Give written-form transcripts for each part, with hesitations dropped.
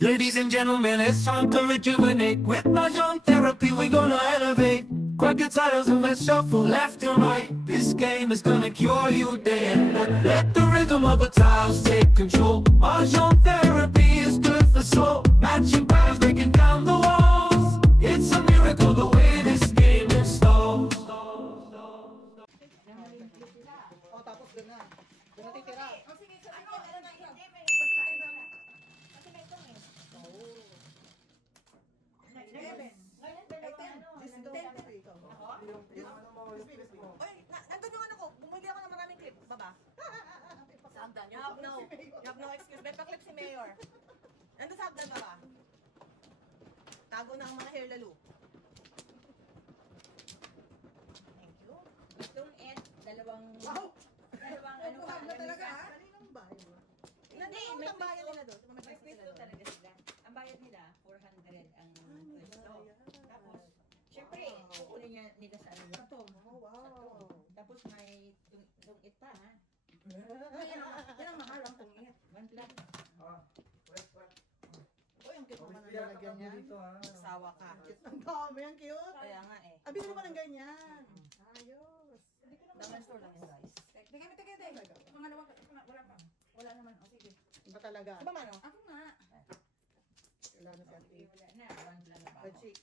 Ladies and gentlemen, it's time to rejuvenate. With Mahjong therapy, we're gonna elevate. Grab your titles and let's shuffle left and right. This game is gonna cure you day and night. Let the rhythm of the tiles take control. Mahjong therapy is good for soul. Matching patterns, breaking down the walls. It's a miracle the way this game installs. O, tapos doon na. Doon na titira. O sige, so ano? Ano na ito? Kasi may itong eh. Oo. 11. Ngayon, dalawa ano? Just go. Ikaw. Oy, nandun yung ano ko. Bumili ako ng maraming clip. Baba. Sa hagdan. You have no excuse. May pa-clip si Mayor. Nandun sa hagdan baba. Tago na ang mga hair lalo. Thank you. Itong Ed, dalawang Wow! ano ka, na talaga, lamisa. ha? Kaninang bayo? Hindi, may may bayan piso. nila doon. May piso talaga sila. Ang bayad nila, 400 ang pwesto. Tapos, syempre, kukunin niya nila sa ano. Sa tom. Oh, wow. Tapos may tungit pa, ha? Yan ang mahal ang pungit. 1 plus. Uy, ang cute naman ang lalagyan niya. Sawa ka. Ang dami, ang cute. Kaya nga eh. Abili mo ng ganyan. Ayos. Daman store lang yun guys. Teka, pangalawa, wala pa. Wala naman, o sige. Iba talaga. Ba mano? Ako nga. Wala na si Ate. Okay, wala na, 1 plus na pa Red ako. chick.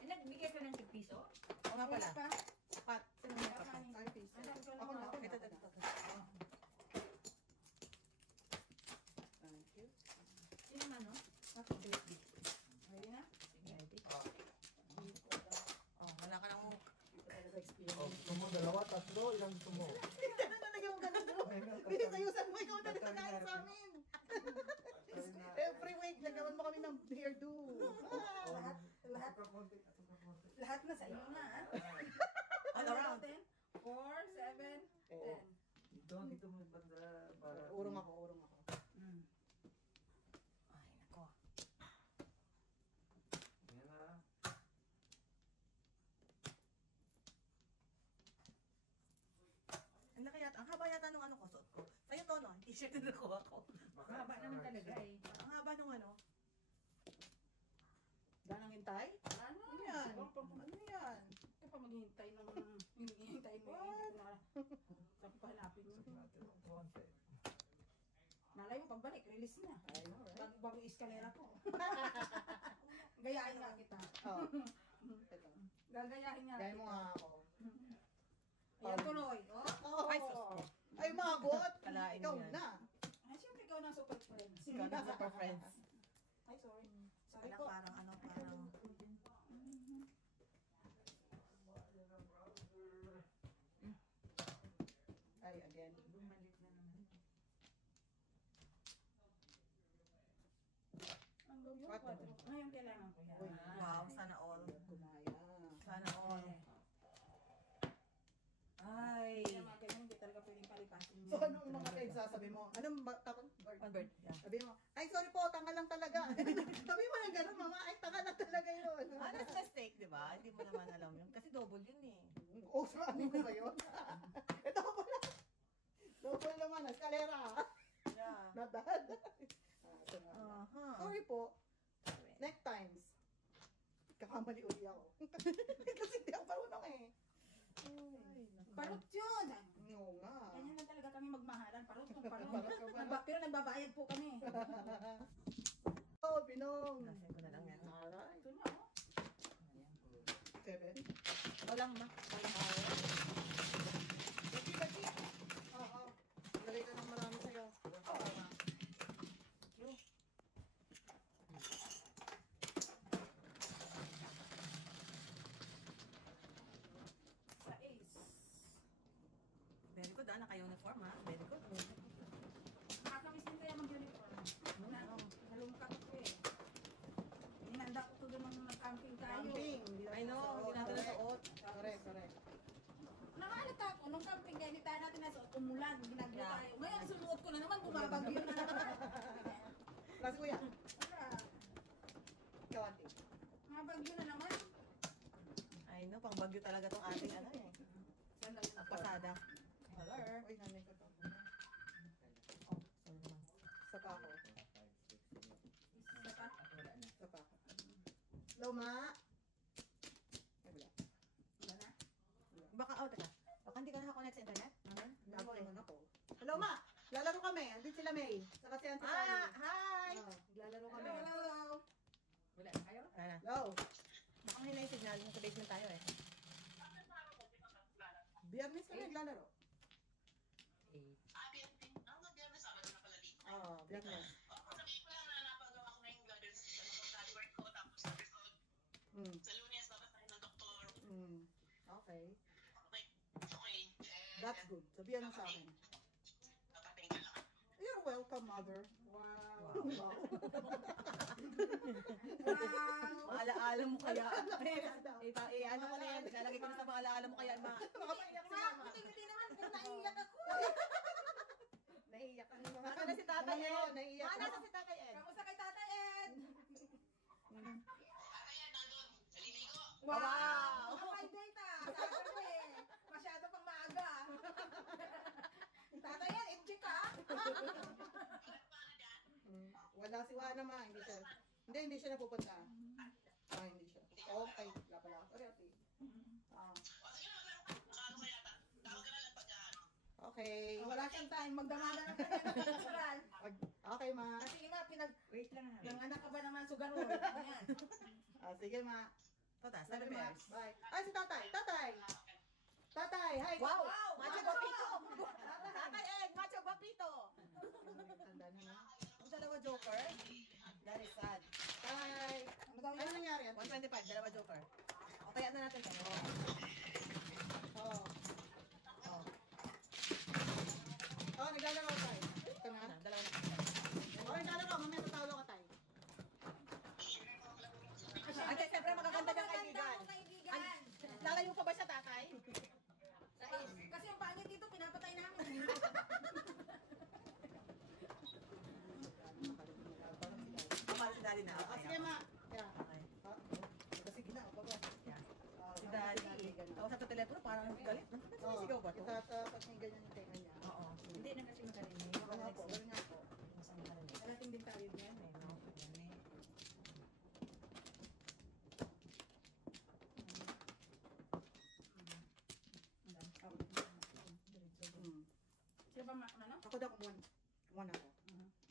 Nagbigay ka ng piso? O nga pala. Pa. Pat. Sino mo pa? Ay, piso. Ako na. Ito. Thank you. Sino man, no? Ako. Ready na? Sige, ready. Oh, wala ka nang Gusto mo dalawa, tatlo, ilang gusto mo? Ganun talaga yung ganun, bro. Binisayusan mo, ikaw na nagkakain sa amin. Every week, nagawan mo kami ng hairdo. Lahat na sa iyo na, ha? all around. 4, 7, 10. Dito mo yung banda para... Urong ako. Ay, nako. Yan na. Ang laki yata. Ang haba yata nung ano ko, suot ko. Sa'yo to, no? T-shirt na nakuha ko. Mahaba naman talaga eh. Ang haba nung ano. Ganang hintay? Ano? Ano yan? Ano yan? Ito pa maghihintay ng hinihintay mo yung hindi ko na saan ko hanapin yun. Malay mo, pagbalik, release na. I know, right? Bago eskalera ko. Gayahin nga kita. Oh. Ito. Gagayahin nga Gaya mo nga ako. Ayan tuloy. Oh. Ay, sus. Ay, mabot. Kalain Ikaw mo yan. na. Ay, siyempre ikaw na super friends. Ikaw na super friends. Ay, sorry. Sorry Anak, po. parang ano, Ay, again. Bumalik na naman. Ang gawin What? ko. Ngayon kailangan ko yan. Uy, wow, sana all. Gumaya. Sana all. Ay. Kaya mga ganyan, hindi talaga pwedeng palipasin So, anong mga kayo sasabi mo? Anong tapos? One bird. Yeah. Sabi mo, ay, sorry po, tanga lang talaga. Sabi mo lang gano'n, mama, ay, tanga lang talaga yun. Honest mistake, di ba? Hindi mo naman alam yun. Kasi double yun eh. Oh, sabi ko ba yun? Ito ko pala. Double naman, eskalera. Yeah. Not that. Sorry po. Next times. Kakamali uli ako. Kasi hindi ako marunong eh. Ay, Parot yun! Oo nga. Ganyan lang talaga kami magmahalan. Parot kung parot. Parot. Pero nagbabayad po kami. Oh, Pinong. Lasin ko na lang yan. Aray. Ito na, oh. 7. Walang ma. Oo. Dali ka ng marami sa'yo. Sa Ace. Very good, naka-uniform ha. Very good. Nakakamiss din kaya mag-uniform. Nalungkat ako eh. Hinanda ko to doon nung nag-camping tayo. Camping. I know, hindi natin nasuot. Correct, correct. Nakalata ako, nung camping kaya hindi tayo natin nasuot, umulan, ginagyo Yeah. tayo. Ngayon, sunuot ko na naman, bumabagyo na naman. Last kuya. Wala, Ikaw, ate. mabagyo na naman. I know, pang bagyo talaga tong ating ano eh. Sandali na. Pasada. Hello. Uy, nanay ko to. Oh, sorry naman. Saka ako. Hello, ma. Ay, wala. Wala na? Baka, teka. Baka hindi ka nakakonect sa internet? Ako naman ako. Hello, ma. Lalaro kami. Andun sila May. Saka si Auntie Sally. Hi! Lalaro kami. Hello! Wala na kayo? Hello. Baka mahina yung signal. Nasa basement tayo eh. Biyernes kami naglalaro. Eh, Oo, Biyernes. Mm. Sa Lunes, dapat tayo ng doktor. Okay. Okay. That's good. Sabihan mo sa akin. Papating ka lang. You're welcome, mother. Wow. Wow. Maalaala mo kaya. Ano ko na yan. Naglalagay ko na sa maalaala mo kaya. Makapaiyak si mama. Hindi naman. Naiiyak ako. Naiiyak ang mga. Nasa na si Tatay Ed. Naiiyak. Nasa si Tatay Ed. kamusta kay Tata Ed? Kaya nandun, sa Liligo. Wow! May data. Sabi ko eh. Masyado pang maaga. Tata Ed, enjik ka? Wala si Wana ma. Hindi siya napupunta. Hindi siya. Okay. Wala pala. Sorry, ate. O, sige na, nakaano ka yata. Tawag ka na lang pag ano. Okay. Wala siyang time. Magdamagan ng kanya ng kanasuran. Okay, ma. Kasi nga, Wait lang ha. pinanganak ka ba naman sugarol? Ayan. Sige, ma. Tata, Sabi, sabi ma. bears. Bye. Ay, si tatay. Tatay. Tatay. Hi. Wow! Wow! Macho Guapito! Tatay Ed, Macho Guapito! Tanda na na. Ang dalawa joker? That is sad. Tay. Ano nangyari? ate? 125, dalawa joker. O, kaya na natin ito. Oo. Oh. Oh, naglalaro tayo. Ito na. Dalawa na. Okay, naglalaro. Mamaya tatawalo ka tayo. Ate, siyempre magaganda ng kaibigan. Kaibigan. Lalayo pa ba siya, tatay? Kasi yung pangit dito, pinapatay namin. Kamali si Daddy na. Sige, ma. Yeah. Okay. Sige na. Baba. Yeah. Si Daddy. Ako sa telepono, parang galit. Sigaw ba ito? Tapos may ganyan yung tenga niya. Oo. Hindi na kasi makarinig. Oo nga po. Ganyan nga po. Narating din tayo dyan eh. No? Sino ba ano? Ako daw one ako.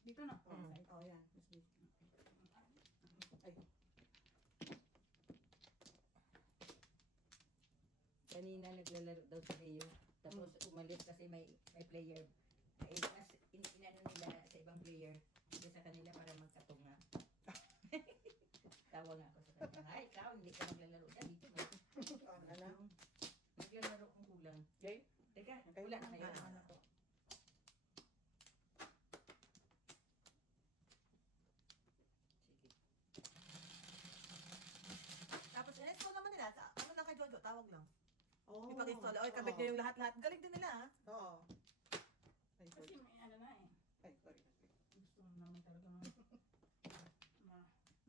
Dito na. Oh, yan. Ay. Kanina naglalaro daw sa Rio. Tapos umalis kasi may player. Ay, mas inano nila sa ibang player. Hindi sa kanila para magkatunga. Tawa nga ako sa kanya. Ay, ikaw, hindi ka maglalaro na dito. Ano? Maglalaro kung kulang. Okay. Teka, Okay. wala na kayo. Ano po? Sige. Tapos, in-install naman nila. Ano na kay Jojo? Tawag lang. Oh. May pag-install. Oy, kabit niya yung lahat-lahat. Galing din nila, ha? Oo. Ay, Kasi sorry. may ano na eh. Ay, sorry. Gusto mo naman talaga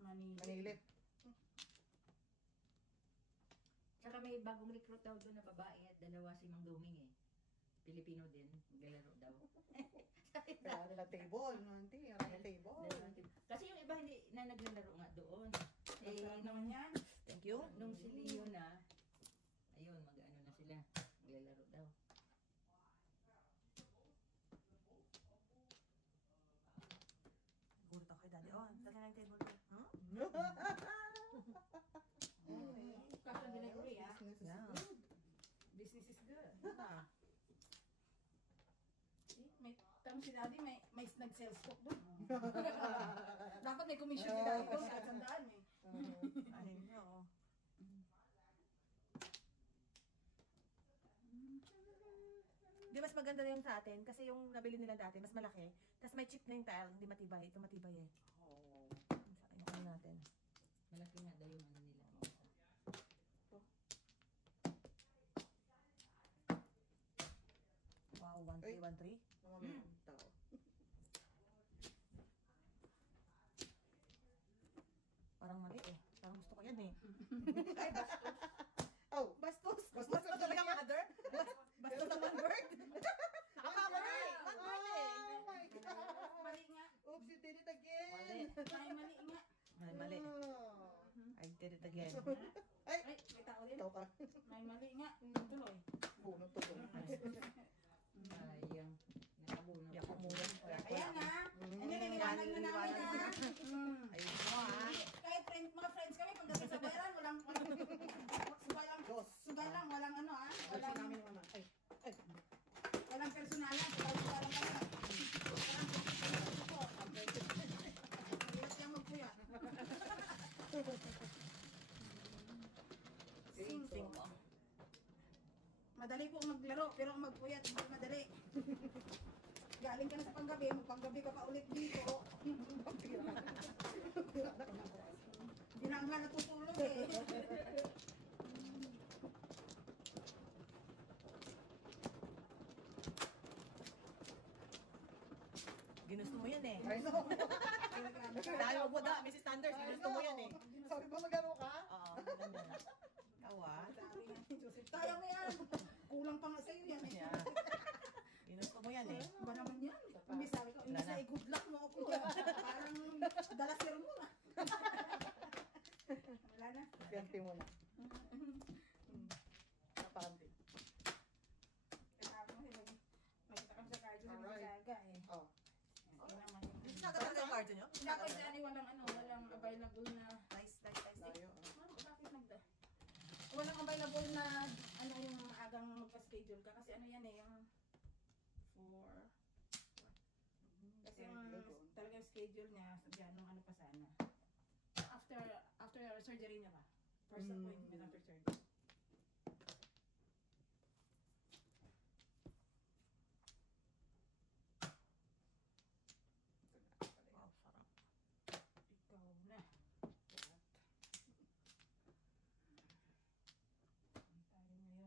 manilip. Manilip. Tsaka may bagong recruit daw doon na babae at dalawa si Mang Duming eh. Pilipino din, maglalaro daw. Kaya nila table. Hindi, yung table. Dalawang team. Kasi yung iba hindi na naglalaro nga doon. Eh, naman yan. Thank you. nung si Leo na, ayun, mag-ano na sila. Maglalaro daw. Gulat ako kay Daddy. Oh, dali na yung table. Huh? Cash on delivery ah. Yeah. Business is good. Ah. May tanong si Daddy, may nag-sales cook doon. Dapat may commission si Daddy doon kahit sandaan eh. Ay, oo. Di mas maganda na yung sa atin kasi yung nabili nila dati mas malaki. Tapos may chip na yung tile, hindi matibay. Ito matibay eh. Oh. Yung ano natin. Malaki nga daw yung ano nila. Wow, 1313. Mga may tao. Parang mali eh. Parang gusto ko yan eh. Oh. Bastos! Bastos talaga mother? Bastos ang one bird? Nakakamali! One bird eh! Oh my God. Mali nga. Oops, you did it again. Mali. Ay, mali nga. Mali. Oh. I did it again. Ay, Ay, may tao din. ikaw ka. May mali nga. Tuloy. Bunot to. Sayang. Nakabunot. Yak ko muna. Ayan ha. Nililiwanag na namin ha. Ayun mo ha. Kahit mga friends kami, pagdating sa bayaran, walang sugay lang, walang ano ha. Walang namin mama. Ay, Walang personalan, sugalan kami. Hirap yan magpuya. Cinco. Madali po maglaro, pero ang magpuyat, hindi madali. Galing ka na sa panggabi, magpanggabi ka pa ulit dito. Hindi na nga natutulog eh. Ginusto mo yan eh. I know. Tayo po da, Mrs. Sanders, ginusto mo yan eh. Sabi ba magano ka? Oo, maganda na. Ikaw ah. Kaya mo yan. Kulang pa nga sa'yo yan eh. Yeah. Ginusto mo yan eh. Ba naman yan? Imbis sabi ko, imbis na good luck mo ako. Parang dalasir mo na. Wala na. Ganti mo na. Napakandi. Kaya mo, magkita kami sa cardio ng Saga eh. Oh. Nagkatagal yung cardio nyo? Dapat dyan eh, walang available na. Nice. Layo. Bakit walang available na ano yung agang magpa-schedule ka kasi ano yan eh yung kasi yung talagang schedule niya sabihan nung ano pa sana after surgery niya ba first appointment after surgery. Wow, sarap. Ikaw na tayo ngayon.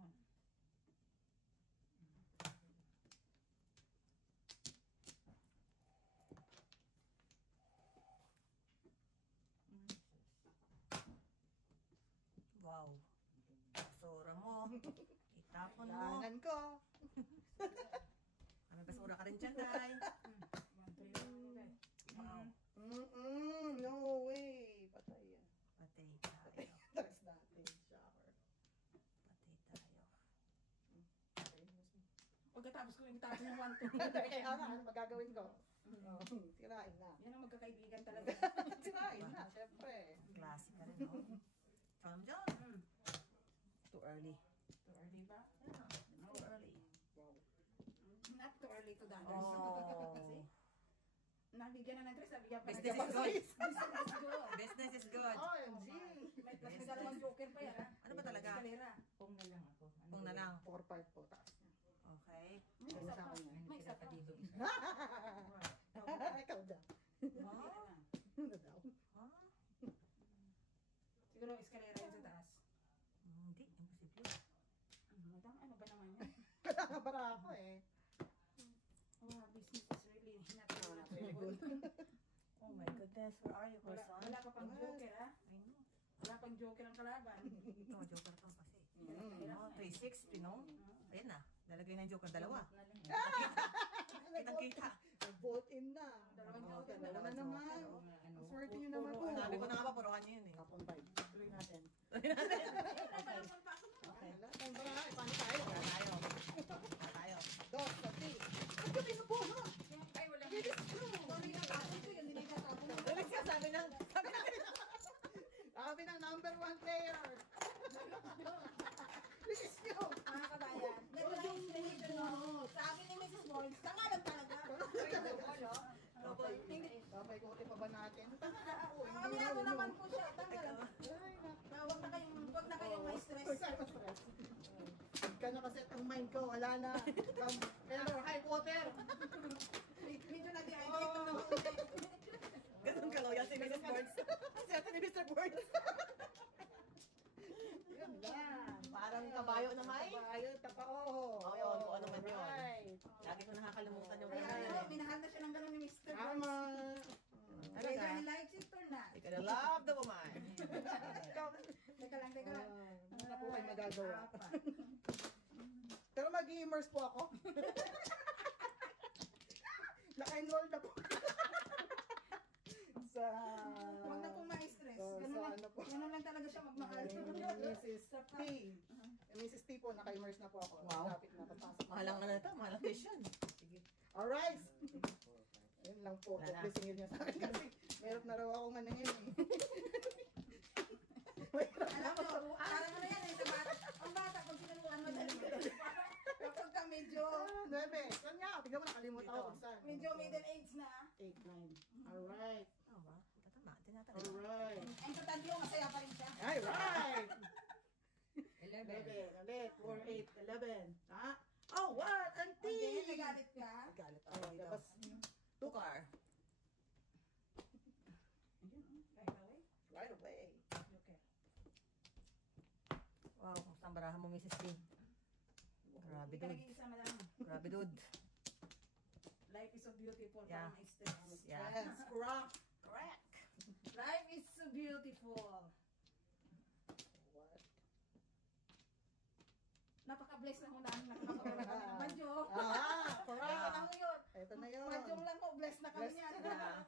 Wow. Basura mo. Itapon mo. Langan ko. May basura ka rin dyan, Day. Wow. No way. Patay yan. Patay tayo. Tapos natin. Shower. Patay tayo. Pagkatapos ko yung tapos ng 1-2 Kaya ano magagawin ko? Tirain na. yan ang magkakaibigan talaga. Tirain na, syempre. Klase ka rin, no? From John. Too early. Too early ba? Yeah, too early. Wow. Not too early to dance. Oh. Kasi nabigyan na ng dress, nabigyan pa ng Business is good. Business is good. Business is good. OMG. May dalawang joker pa yan ha. Ano ba talaga? Eskalera. Pong na lang ako. Ano Kung na lang. 4-5 po taas. Okay. May Ano isa sa pa. kanya? May isa pa. dito. Ikaw daw. Huh? Ano daw? Huh? Siguro eskalera yun sa taas. Hindi, imposible. Madam, ano ba naman yan? Para ako eh. Wow, business is really not Really good. Oh my goodness, where are you, person? Wala ka pang joker ha? I know. Wala pang joker ang kalaban. Ito, joker to kasi. Mm. No, 360, no? Ayan na, lalagay na yung joker, dalawa. Na lang. Kitang-kita. Bolt in na. Dalawang Oo, joker, dalawa na dalawang naman. Ano, Swerte nyo naman po. Sabi ko na nga ba, puruan niyo yun eh. Kapon 5. Tuloy natin. Dalawang pa ako. Okay. Paano tayo? Wala tayo. Wala tayo. Dos, pati. Ang gabi na po, ha? Ay, wala. Sorry na tapon ko yun. Hindi na tapon ko. Ulit siya, sabi ng Sabi ng number 1 player. Bisis nyo. Mga kabayan. Ganun lang yung explanation mo. Sa akin ni Mrs. Boyles, tanga lang talaga. Babay ko pa ba natin? Kamiyado naman po siya. Tanga lang. Ay, Huwag na kayong may stress. Ka nakaset ang mind ko, wala na. Kaya high water. Medyo na-dehydrate na ako. ganun ka loyal si Mrs. Burns. Ang swerte ni Mr. Burns. Yun lang. Parang kabayo na may. Kabayo, tapao. Oo, yun, kung ano man yun. Alright. Lagi ko nakakalimutan yung Kaya ganun ano, eh. minahal na siya ng gano'n ni Mr. Tama. Whether he likes it or not. You gotta love the woman. Teka lang, teka lang. Ano na po ay magagawa? Apat. Pero mag-immerse po ako. Naka-enroll na po. Sa... Huwag na pong ma-stress. Sa Ganun lang. ano po. Yan lang talaga siya magmahal. Mrs. T. Mrs. T po, naka-immerse na po ako. Wow. Lapit na papasok. Mahalang na ito, mahalang tuition. Sige. Alright! Yun lang po. Wala na. Please singil niyo sa akin kasi meron na raw akong ano yun eh. Alam mo, alam mo na yan eh, sa bata. Ang bata, pag sinaluan mo, dali. Kapag ka medyo, Bebe, saan nga? Tignan mo, nakalimutan ako kung saan. medyo middle age na. 8, 9. Alright. Oo ba? Tama, tinatala. Alright. Ang importante yung masaya pa rin siya. Alright! 11. 11, ulit. 4, 8, 11. Ha? Oh, what? Hindi, Auntie! nagalit ka. Galit Oh, ako dito. tapos, Tukar. Right away. right away. Okay. Wow, kung ang barahan mo, Mrs. T. Grabe, Hindi ka dude. nag-iisa madam. Grabe, dude. Life is so beautiful. Yeah. Parang stress. Yeah. Yes, correct. Correct. Life is so beautiful. What? Napaka-bless lang mo na nakakapagpapalala ka ng badyo. Ah, correct. Ito na mo yun. Ito na yun. Badyong lang ko, bless na kami Bless niyan. Yeah.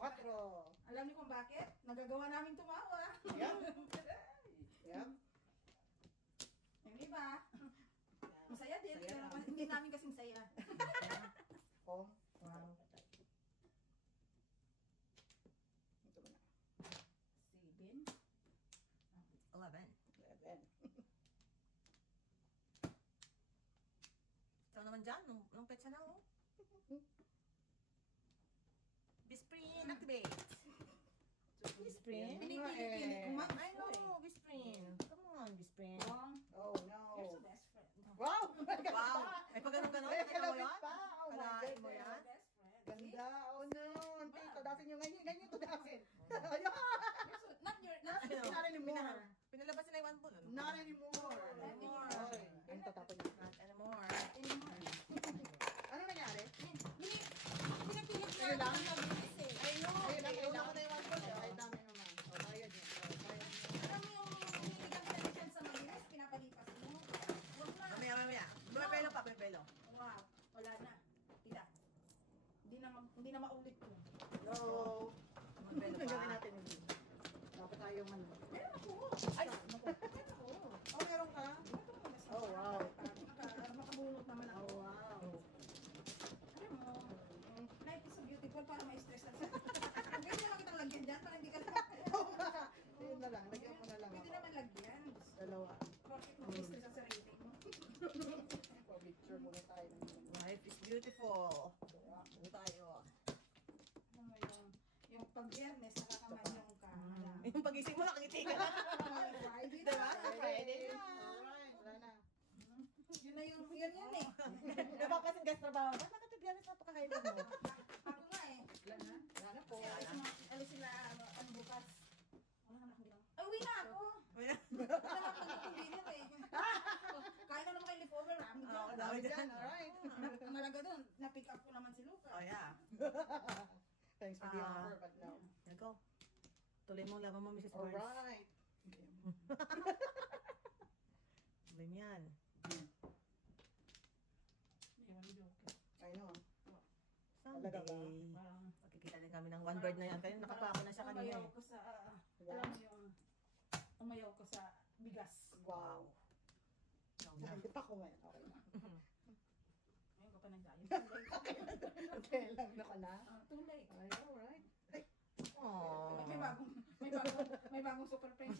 4. Alam niyo kung bakit? Nagagawa namin tumawa. Yep. Yep. Yung iba, masaya din. Saya Pero lang. hindi namin kasing saya. Oh. Wow. Ito mo na. 7. 11. 11. Ikaw naman dyan, nung petsa na, oh. Bisprin, activate. Bisprin. Pinipili-pili ko man. I know, Bisprin. Come on, Bisprin. Wrong. Oh, no. You're so best friend. Wow! Wow! May pag-ganon-ganon? May Nakita mo kalapit yan? pa! Oh my Kalain mo goodness. yan? Best friend. Ganda! Oh no! Auntie, tudasin nyo ngayon. Ganyan tudasin. You're so, not your, not Ano? Not anymore. Pinalabas nila yung 1 bull. Not anymore. Not anymore. Oy, ang tatapon niya. Not anymore. anymore. Ano nangyari? Pinapilit ko Ayun lang? ang mabilis eh. I know. Ayun lang, Ayun ayun ako lang. na yung 1 bull. Ay, dami naman. Oh, bayad yun. Oh, bayad yun. Alam mo yung hinihigang pinalitan sa mabilis, pinapalipas mo. Huwag na. Mamaya, mamaya. Bumipelo pa, bumipelo. Wow, wala na. Tila. Hindi na maulit ko. Hello? Bumipelo Ang gawin pa. natin hindi. Dapat tayo man. Meron ako. Ay! Meron ako. Oh, meron ka? Oh, wow. Makabulot naman ako. Oh, wow. Alam mo, life is so beautiful para ma-stress lang siya. Pwede naman kitang lagyan dyan para hindi ka na. Ayun na lang. Lagyan mo na lang Pwede ako. naman lagyan. Dalawa. Bakit ma-stress ang sarili mo? For picture muna tayo. Life is beautiful. Ano tayo? Alam mo yung pag-biyernes, nakakamanyong ka. Yung pagising mo, nakangiti ka na. Friday Diba? na. Friday na. Alright, wala na. Yun na yung, yun eh. Napapasin guys trabaho. Ba't nakatibiyanis napakahilo mo? Ako nga eh. Wala na po. Alis sila, ano bukas. Wala naman akong ginawa. Ay, uwi na ako. Wala. Wala naman akong nagpipinit eh. Kaya na naman kayo leftover, rami Oo, dyan. dami dyan. Dyan, alright. Ang malaga doon, na-pick up ko naman si Luca. Oh yeah. Thanks for the Ah. offer, but no. Yan ko. Tuloy mo laban mo, Mrs. Barnes. Alright. Tuloy mo yan. I know. Someday. Talaga ba? Magkikita din kami ng one bird na yan. Kaya nakapako na siya kanina Umayaw eh. ko sa, alam mo yung, umayaw ko sa bigas. Wow. Ikaw na. Nakikita pa ko ngayon. Okay na. Ngayon ko pa nag-diet. Okay lang na ka na. Too late. Ay, alright. Aww. May bagong super friends.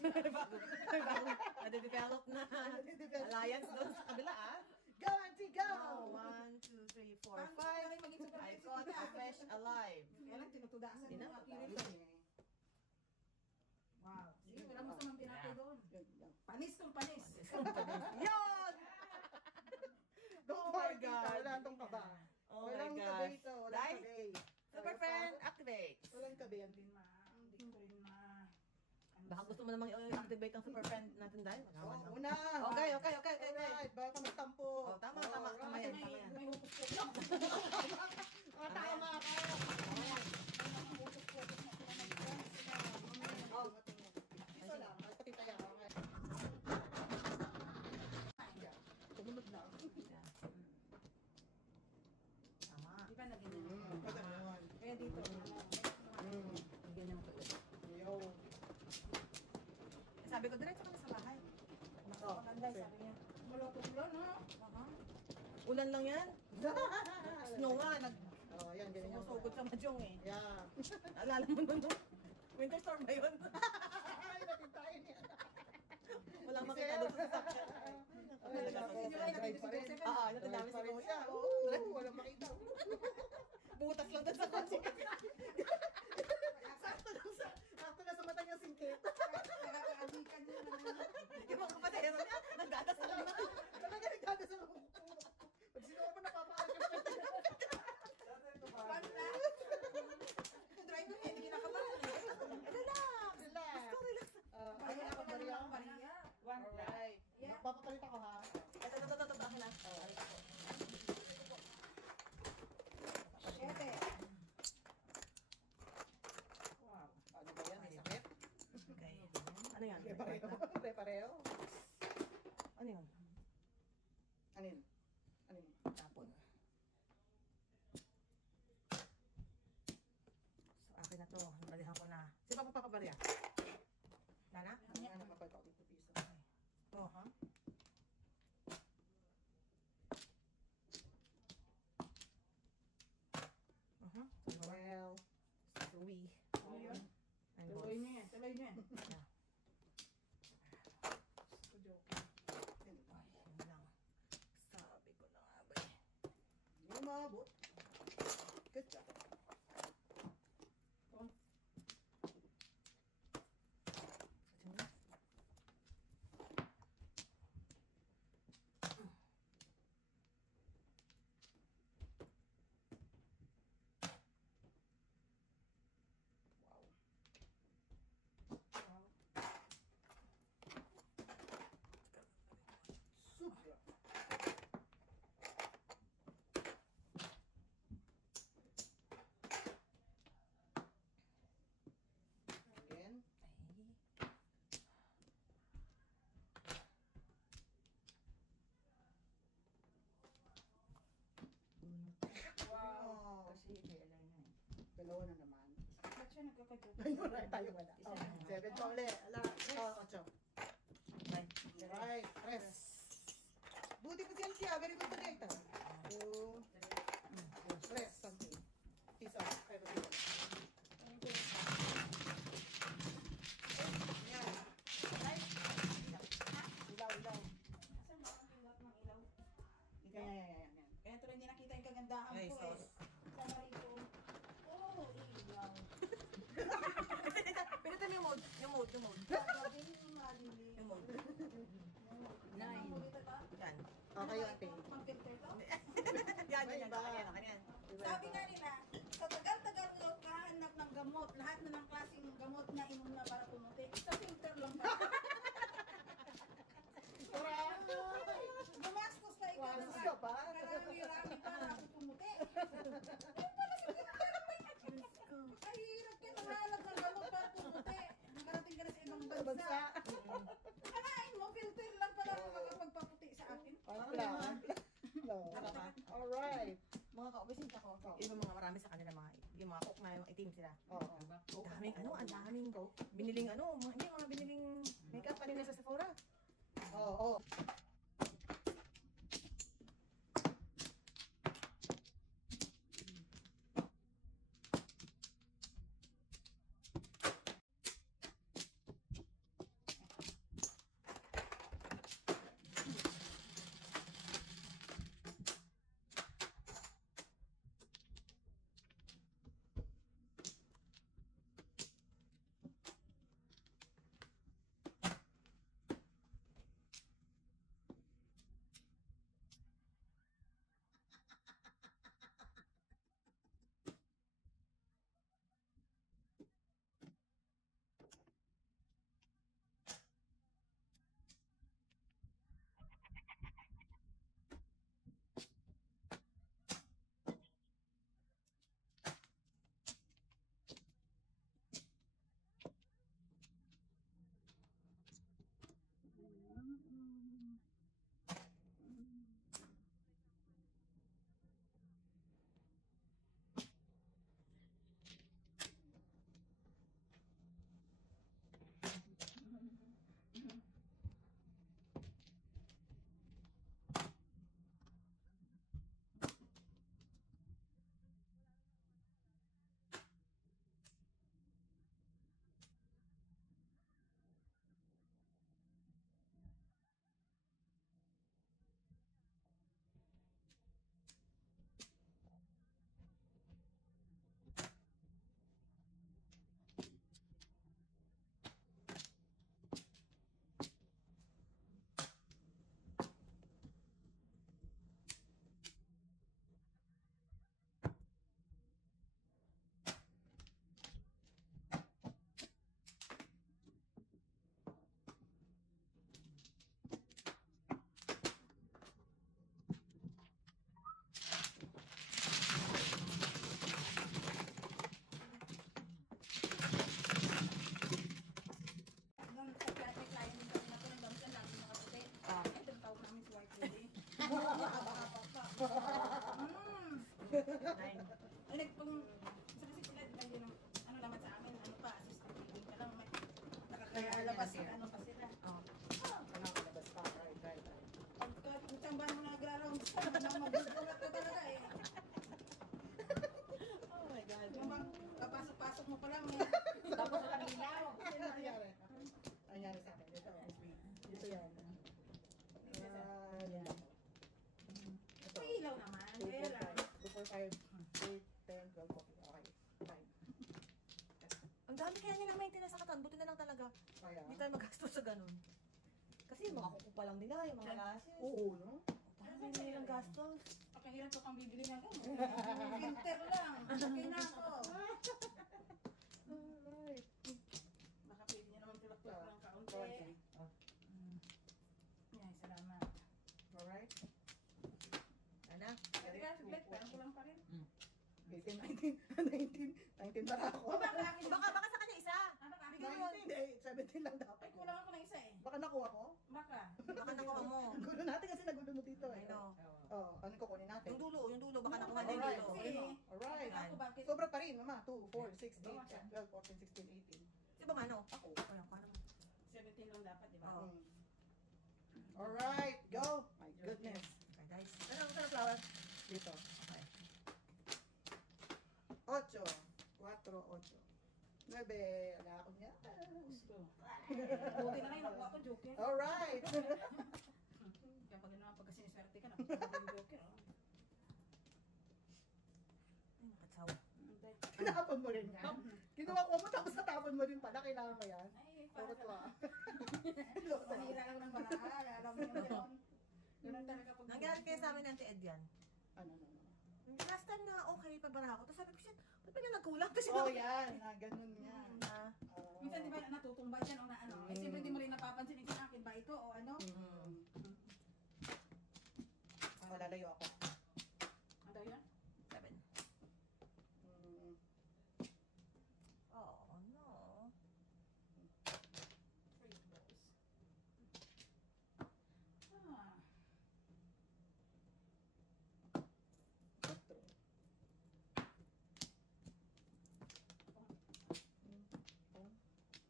Nade-develop na alliance doon sa kabila ah. Go, Auntie, go! Oh, 1, 2, 3, 4, Paano 5. gusto namin maging super I friends? caught a fish alive. Kaya lang tinutudasan Sino? mo. Wow. Sige, wala mo sa mga pinatay doon. Panis kung panis. Yun! Don't Oh my worry, God. tita. Wala itong kaba. Oh my Walang gosh. kabe ito. Walang Dahil, kabe. super friend, activate. Walang kabe. Hindi ko rin ma... Baka gusto mo namang i-activate ang super friend natin dahil. Wala Oh, naman, no? una. Okay. Alright, baka magtampo. Oh, tama yan, tama yan. May hukos ko. Ah, tama ka. Oh. Isa lang. Pati tayo. Okay. Tumunod na. Tama. Di ba naging Paganoon. Kaya dito, Mm. Ganyan ko. Yo. sabi ko, diretso kami sa bahay. Maganda, sabi niya. Malapot lang, no? Aha. Ulan lang yan. Snow nga, Oh, yan, ganyan yung nagsusugod sa Mahjong eh. Yeah. Alala mo nun, no? Winter storm ba yun? Ay, natin tayo niya. Walang makita doon sa sakyan. Drive pa rin. Oo, natadami si Drive pa rin Kuya. siya. Oo, walang makita. Butas lang doon sa kotse. Sakto na sa mata niya singkit. Nakakaadikan yun. Yung mga kapatero niya, nagdadasal lang. Talaga nagdadasal ako. Pag sinuha pa napapaagas siya. Yung driver niya, hindi kinakabahan. Relax. Relax. Go, relax. Ayun ako, Maria. Maria. Alright. Papapalit ako ha. Ito, akin na. Siyete. Wow. Ano ba yan? May sakit? Okay. Ano yan? Pareho. Pareho. Ano yun? Anin? Anin? Tapon. So, akin na to. Nabalihan ko na. Si Papa Papabarya. Nana? Ano napapalit ako dito piso? Oh, ha? Well, Suwi. Ano yun? And Tuloy niyo yan. Tuloy niyo yan. Yeah. Joke. Ay, yun lang. Sabi ko na nga ba eh. hindi mo maabot. Good job. Super. Again. Wow. Oh, Kasi may alay na eh. dalawa na naman. Ba't siya nagkakajoke? Ay, wala tayo wala. Isa Oh, lang. 7 pa uli. Ala, 8. Right, press. Buti pa siya siya. Very good connect. 2, press something. Peace out. Ay, buti. Yan. Right. Ilaw, ilaw. Asan ba ang pindot ng ilaw? Yan. Kaya tuloy hindi nakita yung kagandahan Ay, ko eh. sos. Sama rito. Oh, ilaw. Pinitin mo yung mode. Yung mode. Gagawin yung madilim. Yung mode. Nine. Yan. Okay, ate. Mag-filter to? Yan. Iba. Kanyan. Sabi nga nila, sa tagal-tagal ko kahanap ng gamot, lahat na ng klaseng gamot na inom na para pumuti. Sa filter lang ba? Gumastos pa ikaw Walas ng ka pa. karami-rami para ako pumuti. Ay, hirap ka nangalag ng gamot para pumuti. Nakarating ka na sa ibang bansa. Bansa. Kanain mo, filter lang pala makakapagpaputi sa akin. Pangpla. Alright. Mga ka-obesinta ko. Yung mga marami sa kanila yung mga cook na yung itim sila. Oo. Ang daming biniling mga biniling makeup kanina sa Sephora. Oo. Labas yan. Ano pa sila? Oh. Anak, labas pa. Right. Pagka kutamba mo nagra-rounds ka, magugulat ka talaga eh. Oh my God. Yung bang papasok-pasok mo pa lang eh. Tapos ang ilaw. Ano nangyari? Ano nangyari sa akin? Dito, Miss B. Dito yan. Yan. Ito. May ilaw naman. 2, Kaya 4, lang. 5, 8, 10, 12, 14. Okay. 5. Ang dami kaya nilang maintenance sa katawan. Buti na lang talaga. Kaya. Hindi tayo magastos sa ganun. Kasi yung mga kuko pa lang nila, yung mga lasis. Oo, no? Dami nilang gastos. Pakahirap ko pang bibili na gano'n. Winter lang. Okay na ako. Alright. Baka pwede niyo naman tulak-tulak ng kaunti. Okay. Yan, salamat. Alright. Ano? Pwede ka, saglit. Parang kulang pa rin. 18, 19 para ako. Baka akin Baka sa kanya isa. Baka akin 19, eh, 17 lang dapat. Ay, kulang ako ng isa eh. Baka nakuha ko? Baka. Baka nakuha mo. Ang gulo natin kasi nagulo mo dito eh. I know. Oh, ano kukunin natin? Yung dulo. Baka nakuha Alright. niya yung dulo. Kasi- Alright. Ako bakit? Sobra pa rin, mama. 2, 4, 6, Bawa 8, siya. 12, 14, 16, 18. Si ba ano? Ako. Ayan, paano? 17 lang dapat, di ba? Oo. Alright, go! My goodness. Okay, guys. Ano ang sarap flower? Dito. Okay. 8, 4, 8. 9, wala akong niya. Gusto. Buti na lang yung nakuha ko, joker. Alright. Kaya pag naman pagka siniswerte ka, nakuha ko yung joker. Oh. Ay, nakatsawa. Tinapon mo rin yan. Kinuha ko mo tapos natapon mo rin pala. Kailangan mo yan. Ay, para Bakit ba? Panira lang ng baraha. Alam mo yun. Ganun talaga pag... Nangyari kayo sa amin ng Ed yan. Ano. Last time na okay, pabara ako. Tapos sabi ko, shit, ba't pa niya nagkulang? Kasi Oh, yan. Ganun yan. na. Minsan di ba natutumba yan o na ano? Eh, siyempre di mo rin napapansin yung akin ba ito o ano? Malalayo ako. Ano daw yan? 7. Oh, no. 3 balls. Ah.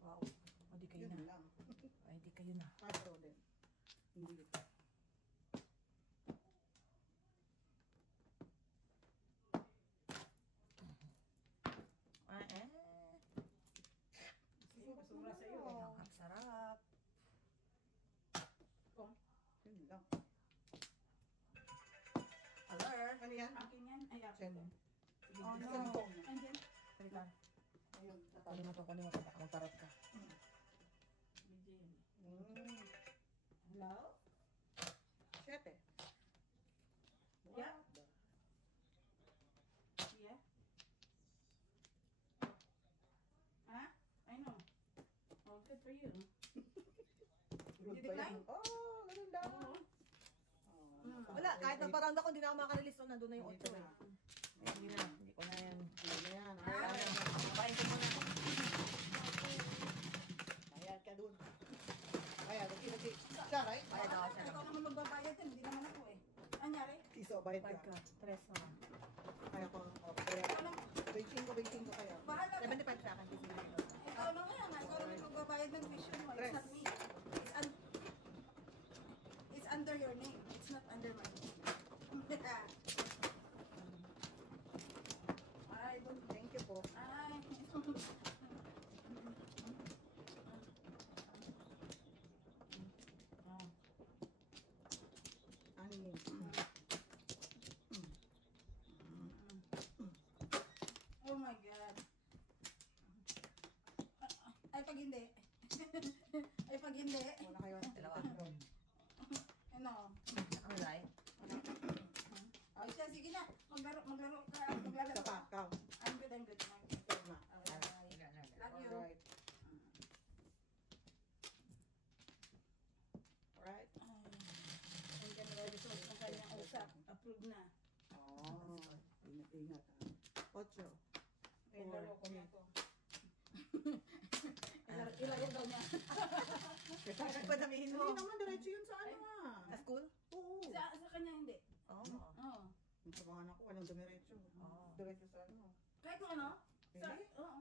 Wow. O, di kayo Yun na. lang. Ay, di kayo na. Patro din. Hindi. Basura sa'yo eh. Ang sarap. Yun lang. Alert. Ano yan? Akin yan. Ay, akin. Seven. Oh, no. Cellphone. Andyan. Salitan. Ayun, tatalo. Kalimutan. Baka magparot ka. Bigyan. Hello? 7. Yeah. Yeah. Ha? I know. Oh, good for you. Good You pa decline? yan. Oh, ganun lang. Oo. Wala, kahit nagparang ako, hindi na ako makarelease. So, nandun na yung 8 eh. Hindi Hindi na. Hindi ko na yan. na yan. Ayan. Kapain ko muna. Ayan ka dun. Ayan, nagkinati. Siya, right? Bayad ako siya. Ikaw naman magbabayad yan, hindi naman ako eh. Anyari? Siso, bayad 5 ka. ka. 3 na. Kaya ko, kaya. Ikaw lang, Waiting ko kaya. bahala ka. 75 sa akin. Ikaw lang yan, ikaw naman magbabayad ng tuition mo. It's not me. It's under your name. It's not under my name. Ay, Thank you po. ay. Ano yun? Oh my God. Ay, pag hindi. Ay, pag hindi. Wala kayo. Dalawa. Ano? Ang right. Ay, siya, sige na. Maglaro ka. Isa Maglaro pa, ka. ikaw. I'm good, I'm good. Ikaw na. Love you. Alright. Alright. Ang ganda ng result ng kanyang usap. Approve na. Oh, ingat. 8. May laro ko na to. Ilaro daw niya. Nagpadamihin mo. Hindi naman, diretso yun sa ano ah. Sa school? Oo. Sa kanya hindi. Oo. Oo. Yung sabahan ako, walang dumiretso. Oo. Diretso sa ano. Kahit kung ano. Sa, Really? oo.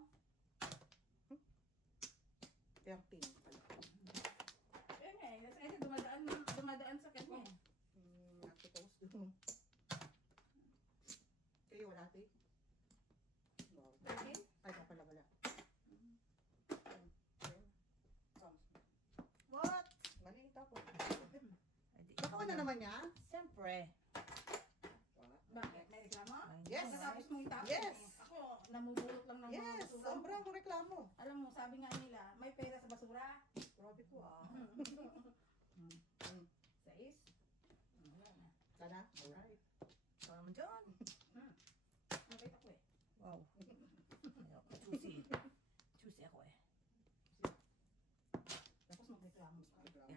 13 pala. Ayun nga eh. Kasi dumadaan sa kanya eh. Not supposed to. Kayo wala ate? Wow. 13? Ay, pala wala. What? Mali tapos. Ay, di- Nakuha na naman niya? Siyempre. Bakit? May reklamo? Yes. Pagkatapos mong itapon Yes. eh. Ako, namumulot lang ng mga Yes, basura. sobrang reklamo. Alam mo, sabi nga nila, may pera sa basura. Grabe ko ah. 6. Wala na. Sana? Alright. Ikaw naman dyan. Nakita ko eh. Wow. Ayaw, choosy. Choosy ako eh. Tapos magreklamo sa akin. Yeah.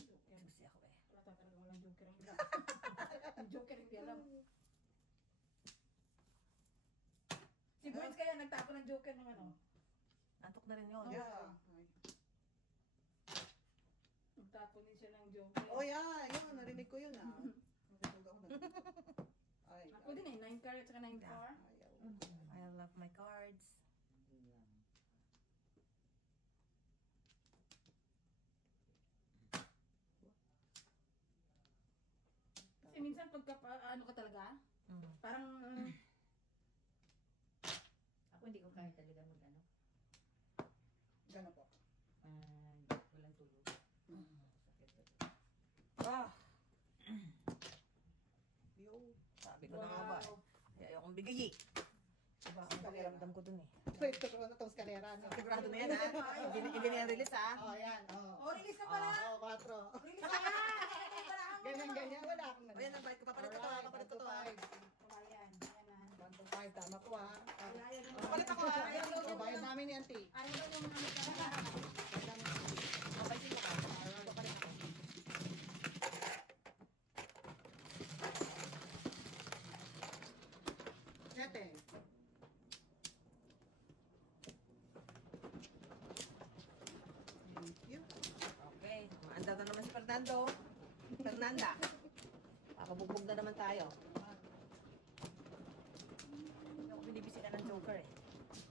Joker. Choosy ako eh. Wala talaga walang joker ang Ang joker hindi alam. Si Boyce kaya nagtapo ng joker ng ano. Antok na rin yun. Yeah. Nagtapo din siya ng joker. Oh yeah, yun. Narinig ko yun ah. Natulog ako na. Ay, Ako din eh, 9 car at saka 9 car. ayaw. I love my cards. Kasi minsan pagka ano ka talaga, parang Ako hindi ko kaya talaga mag ano. Gano'n po. Walang tulog. Sakit. Ah! Yo. Sabi ko na nga ba eh. Ayaw kong bigay eh. Diba, ang pakiramdam ko dun eh. Wait, ito na itong skalera. No? Sigurado na yan ha. Hindi na yan release ha. Oh, yan. Oh. release na pala! Oh, 4. Release na pala! Ganyan. Wala akong O yan, nabalik ko. Papalit ko to ha. Papalit ko to ha. Ayan, ayan na. 1 to 5. Tama ko ah. Ayan na. Papalit ako ha. Ayan, So, bayad namin ni auntie. Ayaw daw yung mga nagkakala. papalit ko ka. Papalit ako. Sete. Thank you. Okay. Maandar na naman si Fernando. Fernanda. Papabugbog na naman tayo. Hindi ako binibisita ng joker eh.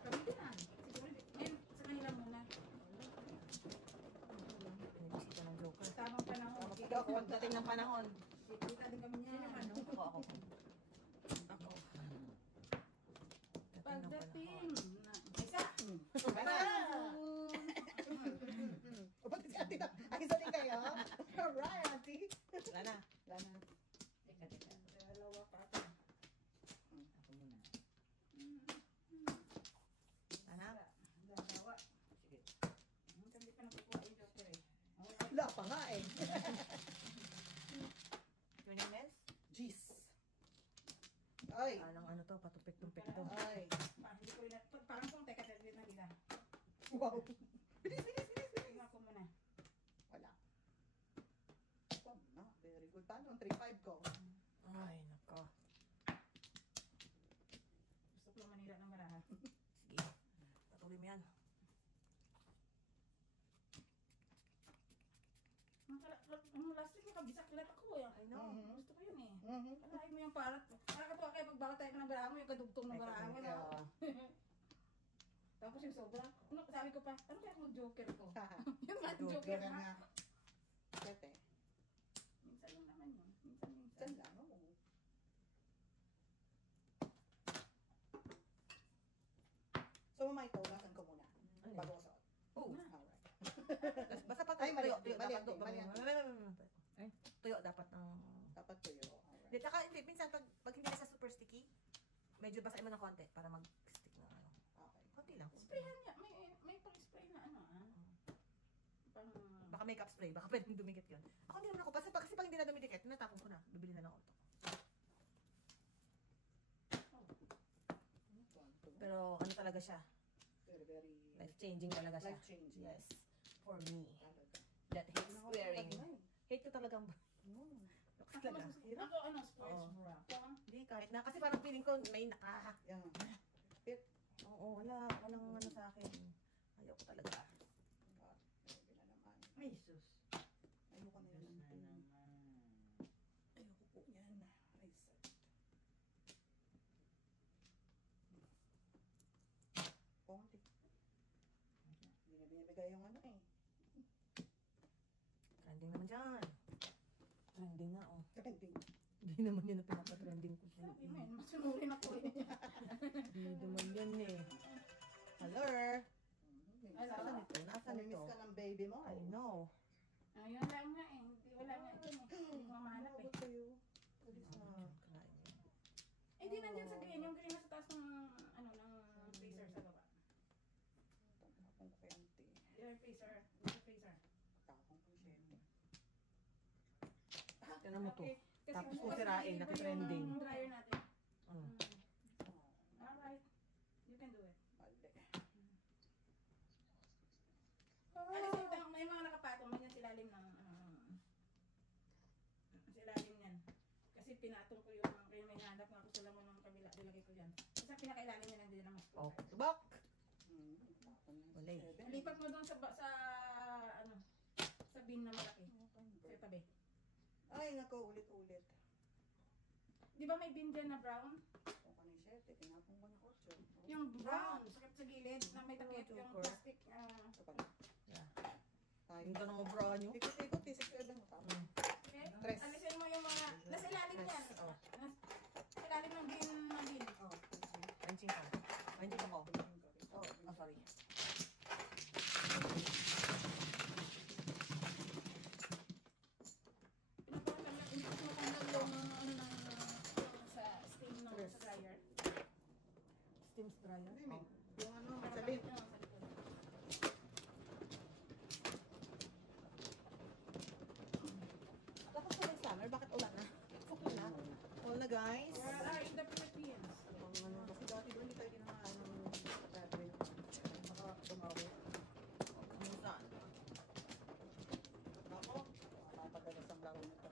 Kami din ah. Siguro, ngayon, sa kanila muna. Binibisita ng joker. Tamang panahon. Pagdating ng panahon. Kita din kami niya. Ano? Ako. Pagdating na isa. O, ba't si auntie na? Ay, isa din kayo? Alright, auntie. Wala na. Lana. Teka. Dalawa pa ito. Ako muna. Ano? Dalawa. Sige. Hindi pa nakukuha yung joker eh. Wala pa nga eh. Your name is? Jeez. Ay. Anong ano to? Patupik-tupik to. Ay. Hindi ko rin, parang kung teka na kita. Wow. Tingnan ko muna. Wala. Na, very good. Paano ang 3-5 ko? Ay, nako. Gusto ko manira ng marahan. Sige. Patuloy mo yan. Last week nakabisaklat ako eh. I know. Gusto ko yun eh. Mhm. Kalahin mo yung parat. Nakakatuwa kayo pagbawal tayo ng barahan mo, yung kadugtong ng barahan mo. No? Tapos yung sobra. Ano, sabi ko pa, ano kaya kung joker ko? Yung nga Joker joker Kaya nga. nga. Sete. Minsan lang naman yun. Minsan. Saan lang? Oo. So, mamay ito, lasan ko muna. Ano Bago yun? ko suot. Oh. Alright. Basta pag Ay, mali, tuyo mali, dapat. mali, Ay, tuyo dapat ng... Dapat tuyo. Alright. Hindi, tsaka hindi. Minsan pag hindi na sa super sticky, medyo basahin mo ng konti para mag-stick na ano. Okay. Konti lang. Sprayhan niya. May pang-spray na ano ah. Pang... Baka makeup spray, baka pwedeng dumikit yun. Ako hindi naman ako. Kasi pag hindi na dumidikit, tinatapon ko na. Bibili na ng auto. Pero ano talaga siya? Very, very Life-changing talaga siya. life-changing. Yes. For me. Talaga. That hates wearing. Hate ko talagang... Mm. Looks talaga. Ako ano, sports Oo. bra. Hindi, kahit na. Kasi parang feeling ko may naka... Yan. Oo, walang ano sa akin. Ayaw ko talaga. Grabe na naman. Ay, sus. Ayoko na Diyos yan. na naman. Ayoko po yan. Ay, sad. Konti. Hindi na binibigay yung naman dyan. Trending na, oh. Trending. Hindi naman yun ang pinaka-trending ko. Sabi mo yun, masunurin ako eh. Hindi naman yan eh. Hello? Nasaan ito? Nasaan ito? Namimiss ka ng baby mo. I know. Ayun lang nga eh. Wala nga ito eh. Hindi ko mahanap eh. Eh di nandiyan sa green. Yung green na sa taas ng, ano, ng freezer sa baba. Akong kwente. Yung freezer. Yung freezer. Akong kwente. Tignan mo to. Okay. Kasi Tapos bukas kung sirain, nililigo nakatrending. yung dryer natin. Mm. Alright. You can do it. Mali. At the same time, may mga nakapatong man yan silalim ng silalim yan. Kasi pinatong ko yung may hanap nga ko sa lamon ng kabila, nilagay ko yan. Kasi pinakailalim niya nandiyan ang mas. Oh, tubak! Wala eh. Lipat mo doon sa ano, sa bin na malaki. Sa tabi. Ay, nako, ulit-ulit. Di ba may bin dyan na brown? Kung kanay shirt, tinapong ko ng 8. Yung brown, sa gilid na may takip, yung plastic. Ito pala. Yeah. Tayo. Yung tanong mo bra nyo? Ikot-ikot, isip-ikot mo. Tama. Okay? Tres. Alisin mo yung mga, nasa ilalim yan. Oh. Nasa ilalim ng bin. Oh, Panching ka. Panching ako. oh, Oh, sorry. Sa steam ng sa dryer. Steam dryer? Hindi, Oh. yung ano, sa lid. Tapos sa summer, bakit ulan na? Okay na. All na guys. Where are in the Philippines? Ano, kasi dati doon hindi tayo ginamaan ng dati. Baka tumawi. Saan? Ako, papadalas ang laro nito.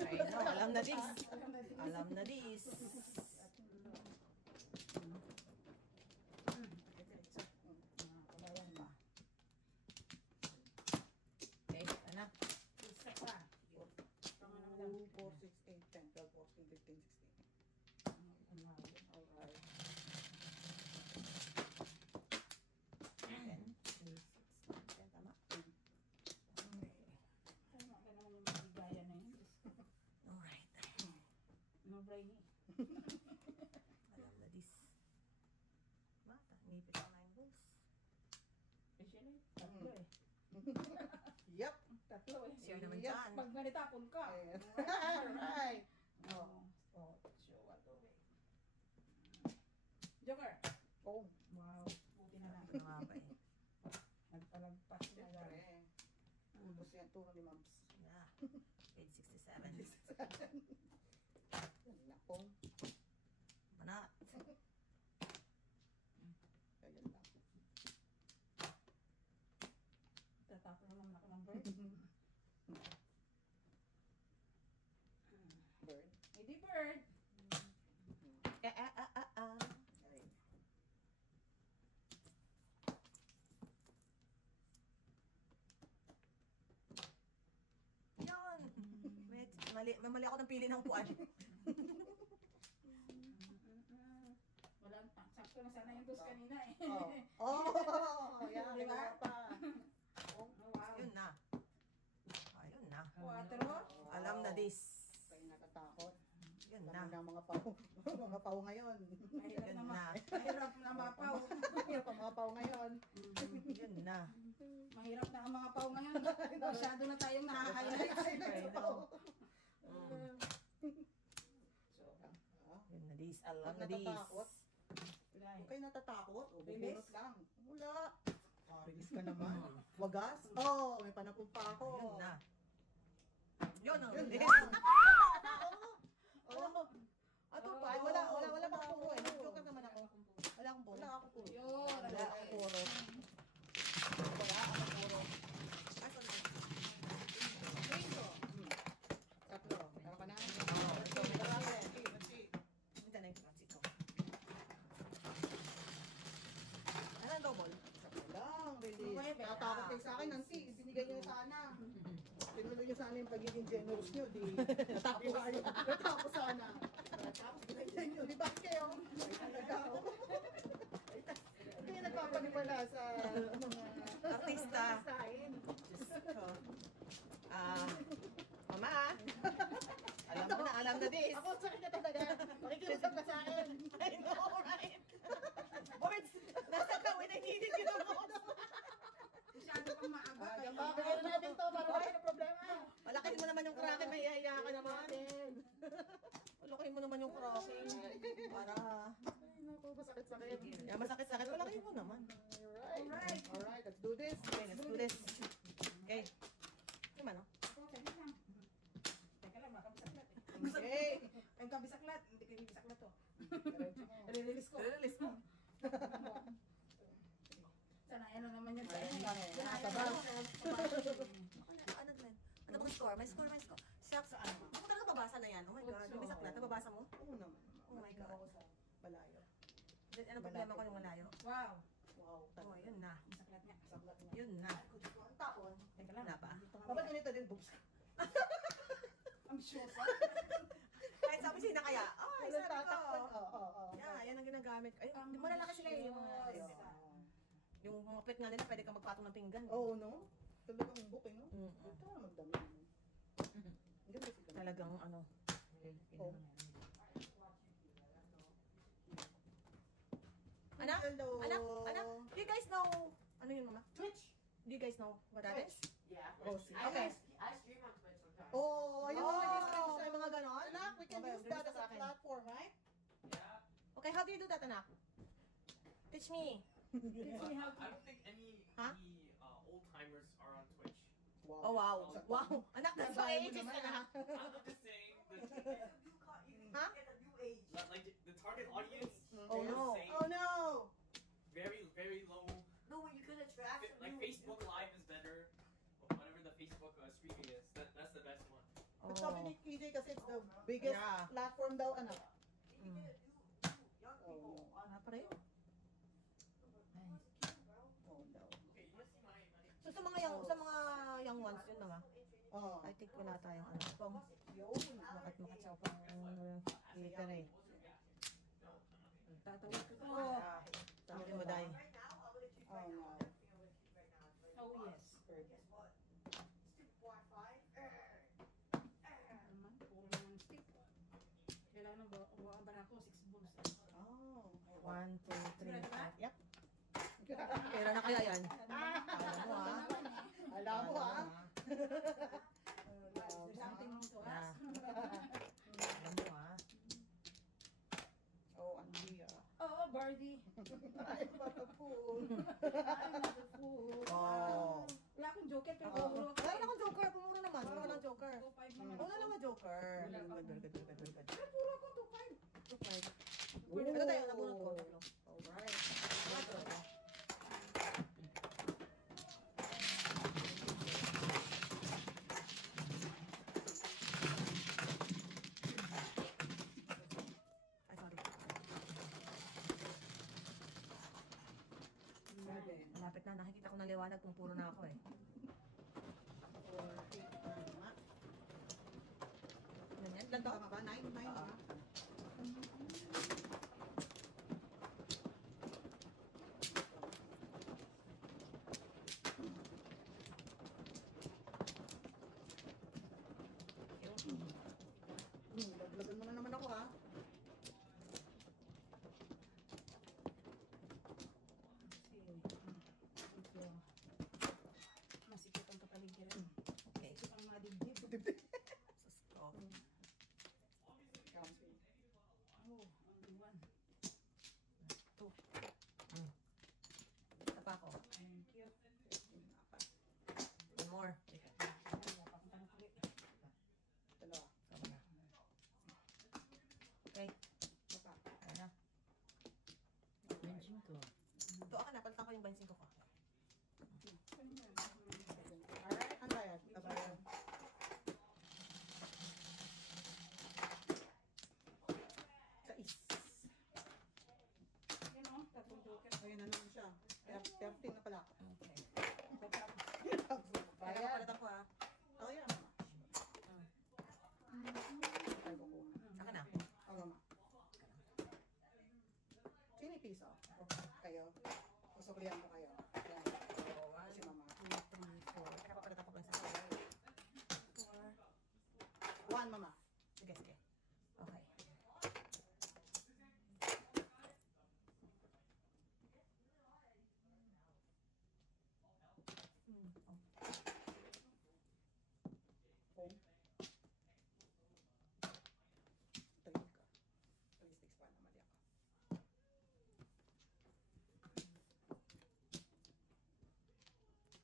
I know, alam na this. Alam na this. Kabayan pa. Okay, ano? Isa pa. 2, 4, 6, 8, 10, 12, 14, 15, 16. Alright. 10, 10, tama. Tama ka naman yung magigaya na yun. Alright. No brainy. Alam na this. Bata, ngipit ako na yung boss. Especially, tatlo eh. Yup. Tatlo eh. Sure naman Yes. dyan. Pag nalitapon ka. Alright. Oh, show what over. Joker. Oh, Wow. Buti na lang. Ano nga ba eh? Nagpalagpas na lang. siyempre. Ubus yan, turo ni Mams. Yeah. Page 67. Nakong. Banat. Ayan lang. Tatapon naman ako ng bird. Bird. Hindi bird. Ay. Yan. Mali ako ng pili ng puan. Wala, sakto na sana yung dos kanina eh. Oh, yan. Di ba? Diba? Pa. Oh, wow. Yun na. Ayun na. 4. Alam na this. Kayo natatakot. Yun Alam na. na mga pao. Mga pao ngayon. Mahirap Yun na na. mahirap na mapaw. Hirap ang mga pao ngayon. Yun na. Mahirap na ang mga paw ngayon. Masyado na tayong nahahighlight. I know. Mm. So, Yun na this. Alam Huwag na this. natatakot. Huwag kayo natatakot. O, bubunot lang. Wala. Rilis ka naman. Wagas? Oo, may panapong pa ako. Yun na. Yun na. Yun This. na. Oo. Ato pa, wala pa akong puro. Nag-joke naman ako. Wala akong puro. Wala akong puro. yun. Wala akong puro. Wala akong puro. Tatlo. Tara ka na. Ito, may Marami. Ito na yung plastic ko. Ano ang double? Lang, really. Tatakot kayo sa akin, Nancy. Binigay niyo sana. Tinuloy niyo sana yung pagiging generous niyo. Di natapos sana. Natapos binigay niyo. Di ba kayo? Ay talaga. Hindi nagpapanipala sa mga Artista. artistahin. Diyos ko. Mama, alam na this. Ako, sakit na talaga. Makikiusap ka sa akin. I know, right? Boards, nasa kawin ay hindi ko mo. Masyado kang maaba. Bakit natin to para wala na problema. Malakin mo naman yung kraken, may iya ka naman. Malakin mo naman yung kraken. Para, Ay, naku, masakit-sakit. yeah, masakit-sakit, malakin mo naman. Alright. Alright, let's do this. Okay, let's do this. Okay. Yung ano? Teka lang, baka bisaklat eh. Okay. Ang kabisaklat, hindi kayo bisaklat to. Release ko. Release mo. Sanayan na naman yan. Ano bang score? May score. Shucks, ano? Hindi mo talaga babasa na yan. Oh my God, yung bisaklat, nababasa mo? Oo naman. Oh my God. Ako sa balayo. Then, ano problema ko yung malayo? Wow. Wow, Oh, talaga. yun na. Bisaklat nga. Saklat na. Yun na. Ang taon. Teka lang. Wala pa. Dapat ganito din, boobs. I'm sure. Kahit sabi sina kaya, ay, Walang sabi ko. tatakpan. Oo. Yeah, yan ang ginagamit. Ay, di mo lalaki sila yung mga, yung mga pet nga nila, pwede kang magpatong ng pinggan. Oo, no? Talagang booking, no? Mm. Ito na magdami. Ang ganda sila. Talagang ano. Oh. Anak? Hello. Anak? Do you guys know, ano yun mama? Twitch. Do you guys know what that is? Yeah. Oh, see. Okay. I stream on Twitch sometimes. Oh, ayun. Oh, yung mga ganon? Anak, we can Okay, use that ganito as sa a akin. platform, right? Yeah. Okay, how do you do that, anak? Teach me. I don't think any Huh? old timers are on Twitch. Oh, wow. Wow. Anak, that's so ages ka na. I'm just saying that Huh? like the target audience Oh, is no. saying Oh, no. very low. No, you're gonna trash Like Facebook Live is better. Whatever the Facebook streaming is, that's the best one. But sabi ni KJ kasi it's the biggest Yeah. platform daw, anak. Mm. Oh, no. Ah, pare. Oh, no. Okay, you see my So sa mga young ones yun naman. Oh. I think wala tayong ano. Pang Yun. makat sa pang filter eh. Tatawid ko to. Sabi mo dahil. Oh, no. Oh, yes. Naman, puro naman stick. Kailangan buwang barako, 6 balls. Oh. 1, 2, 3, 4. Yep. Pera na kaya yan? Alam mo ha? Alam mo, ha? There's something wrong to Yeah. us. Alam mo ha? Oh, Andrea. Oh, Birdie. Ay, bata po. I'm not a fool. Oh. Wala akong joker, pero Oh. puro ako. Wala akong joker. Pumuro naman. Puro ng joker. 2-5 naman. Wala naman joker. Wala ka. Very good, very good, very good. Pero puro ako 2-5. Joker. Ito tayo, nabunod ko. Alright. Ay, sorry. Malapit na. Nakikita ko ng liwanag kung puro na ako eh. Ganyan. Ilan to? Tama ba? 9, 9, ha? Laglagan mo na naman ako, ha? Masikip ang kapaligiran. Okay. Masikip ang mga dibdib. Sus ko. Oh, only one. Isa pa ako. Thank you. One more. Ayan, wala pa akong panukuli. Dalawa. Sama na. Okay. Baka. Ayan na. Benching ko. Ito ako na. Palitan ko yung benching ko. Alright, ang bayad. Tabayan. Sais. Yan o, tatlong joker. Ayun na naman siya. 13 na pala. Okay. Bayad. Palitan ko ha. Oh, yan. Ay, kukuha. Saka na. Oh, mama. Sino piso? Kayo. Susuklihan ko kayo. Yan. Si mama. 2, 3, 4. Teka, papalitan ko lang sa akin.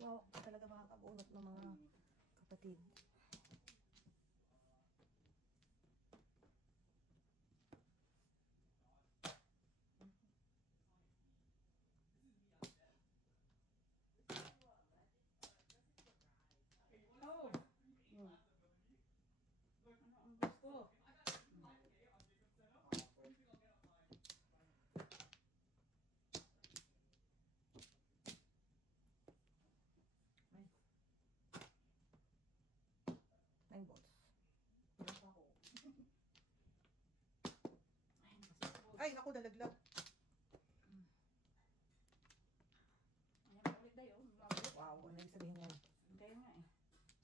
Wow, talaga makakabunot ng mga kapatid. Oh! Ano ang gusto? 9 volts. Ay, naku, dalaglag. Ayan pa ulit tayo. Mabalik. Wow, ano yung sabihin niya? Kaya nga eh.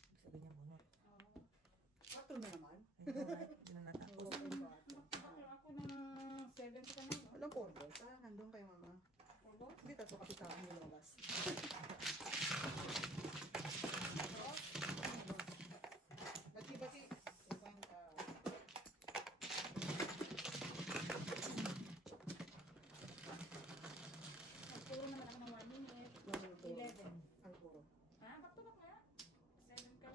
Ibig sabihin niya bunot. Oo. Patro na naman. Ay, alright. Hindi na natapos. Ako ng 7 ka na. Alam po, nandun kayo mama. Porbo? Hindi tatlo kasi sa akin yung labas. Bati-bati. Nagpuro naman ako ng 1 minute. 11. Ang puro. Ah, back to back nga. 7 ka.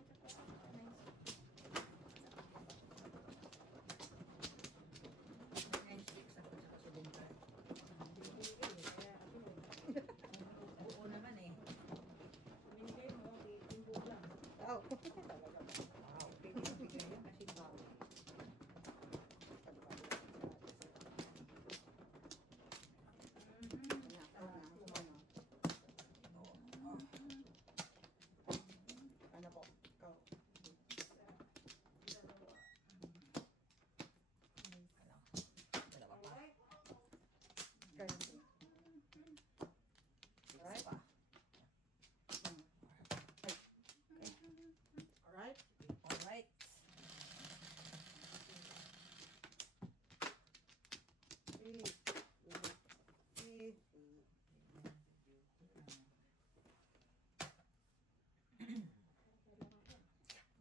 Nice. 9-6 ako sa kasulungan. Kaya ako Oo naman eh. binigay mo, imbo lang. Wow. Talaga. Wow, pwede mo bigay yun kasi wow. Ano po? Ikaw. Dalawa pa. Kaya. Alright pa. Alright. Alright.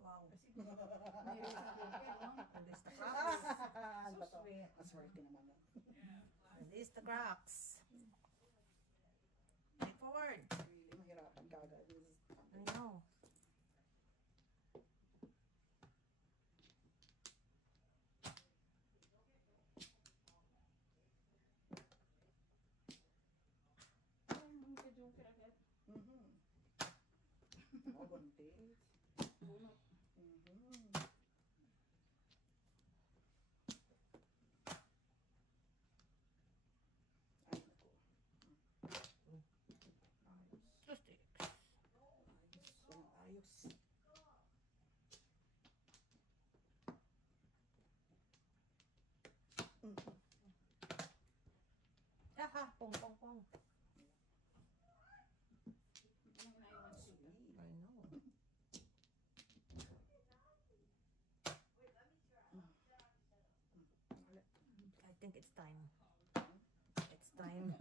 Wow. Release the cracks. Aswerte naman. Release the cracks. Right forward. Really mahirapan ka agad. I know. Ang ka-joker agad. Buntis. Bunot. Ay, naku. Two sticks. Ayos. Yaha! Pong, pong, pong. Anong inaayawan siya? I know. I think it's time. It's time.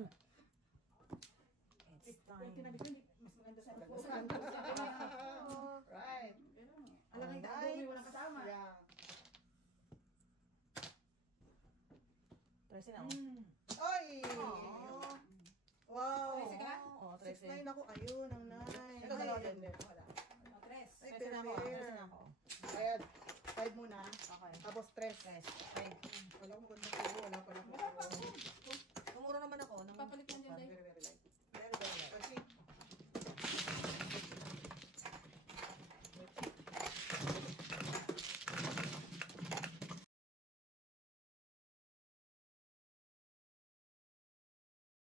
It's Kung time. tinabi ko, mas maganda sa Maganda sa kanto. Right. Ganun eh. Alam Ang nga, tago, may walang kasama. Yeah. Tracy na ako. Oy! Aww. Wow! Tracy ka? Oo, 6-9 Tracy. ako. Ayun, ang 9. Ito dalawa din. Wala. O, tres. Ay, Tracy na ako. Tracy na ako. Kaya, 5 muna. Okay. Tapos 3. Guys, okay. Wala akong magandang turo. Wala pala akong turo. Tumuro naman ako. ng- Papalit lang dyan, Dave. Very, very light.